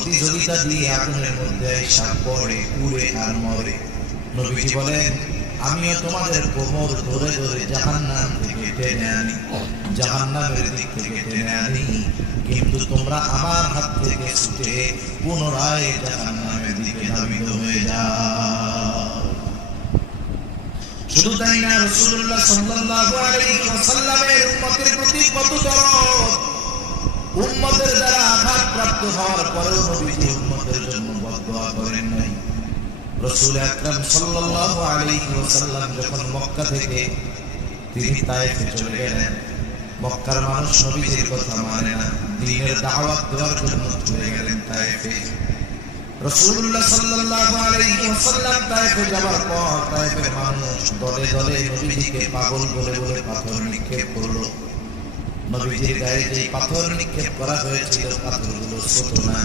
প্রতিযোগিতা দিয়ে আগুনের মধ্যে এসে পড়ে পুড়ে আর মরে। নবীজি বলেন, আমিও তোমাদের কোমর ধরে ধরে জাহান্নাম থেকে টেনে আনি, জাহান্নামের দিক থেকে টেনে আনি, কিন্তু তোমরা আমার হাত থেকে ছুটে পুনরায় জাহান্নামের দিকে ধাবিত হয়ে যাও। শুধু তাই না, রাসূলুল্লাহ সাল্লাল্লাহু আলাইহি ওয়াসাল্লামের উম্মতের প্রতি কত দরদ। উম্মতের দ্বারা আঘাতপ্রাপ্ত হওয়ার পরেও নবীজি উম্মতের জন্য বদদোয়া করেন নাই। রাসূল আকরাম সাল্লাল্লাহু আলাইহি ওয়াসাল্লাম যখন মক্কা থেকে তিনি তায়েফে চলে গেলেন, মক্কার মানুষ নবীজির কথা মানে না, দ্বীনের দাওয়াত দেওয়ার জন্য চলে গেলেন তায়েফে। রাসূলুল্লাহ সাল্লাল্লাহু আলাইহি ওয়াসাল্লাম তায়েফে যাওয়ার পর তায়েফের মানুষ দলে দলে নবীজিকে পাগল বলে বলে পাথর নিক্ষেপ করলো। নবীজির গায়ে যে পাথর নিক্ষেপ করা হয়েছিল পাথরগুলো ছোট না,